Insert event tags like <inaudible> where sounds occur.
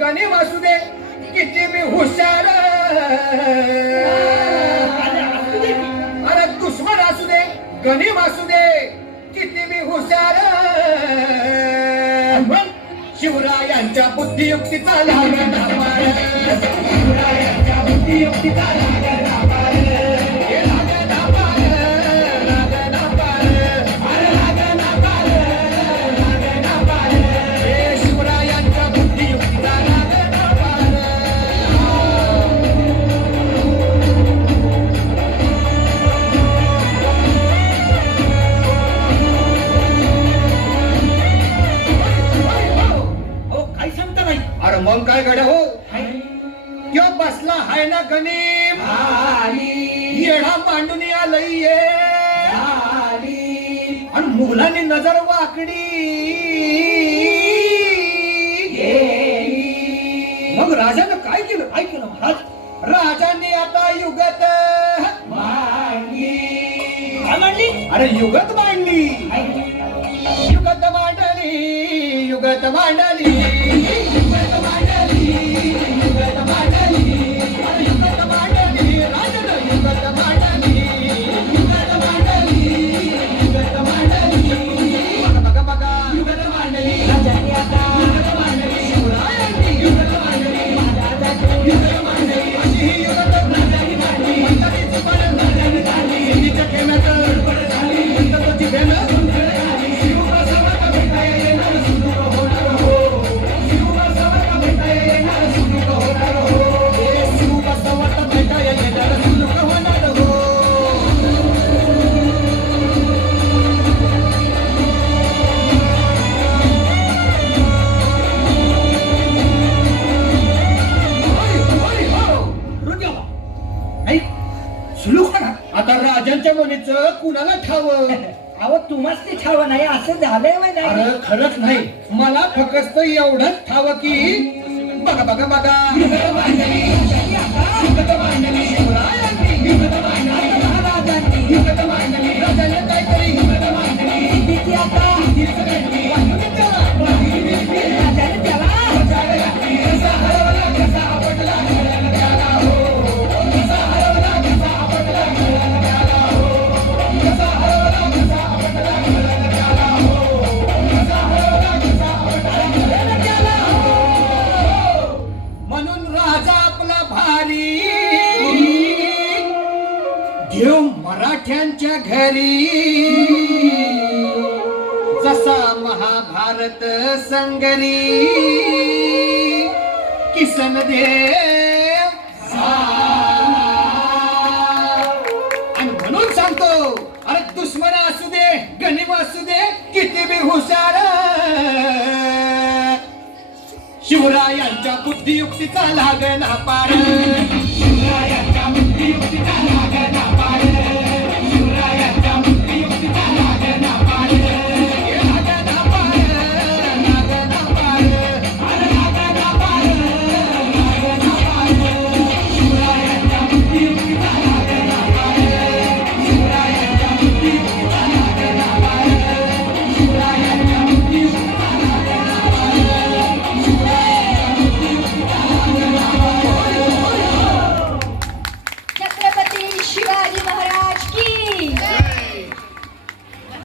गणिम असू दे किती मी हुशार. अरे दुश्मन असू दे गणिम असू दे किती मी हुशार. शिवरायांच्या बुद्धियुक्तीचा लागला पार. शिवरायांच्या बुद्धियुक्तीचा लागला गड्या हो. त्यो बसला हाय ना गणिम. येडा मांडून ये. आणि मुलांनी नजर वाकडी. मग राजानं काय केलं? काय केलं महाराज? राजांनी आता युगत मांडली. अरे युगत मांडली. युगत मांडली युगत मांडली. सुलूखाना आता राजांच्या मुलीचं कुणाला ठावं? <laughs> अहो तुम्हाच ते ठाव नाही असं झालंय अरे नाही. खरंच नाही. मला फक्त एवढंच ठावं की बघा बघा बघा. <laughs> <laughs> मराठ्यांच्या घरी. जसा महाभारत संगरी. किसन देव आणि म्हणून सांगतो अरे दुश्मन असू दे गणिम असू दे किती बी हुशार. शिवरायांच्या बुद्धियुक्तीचा लागला पार.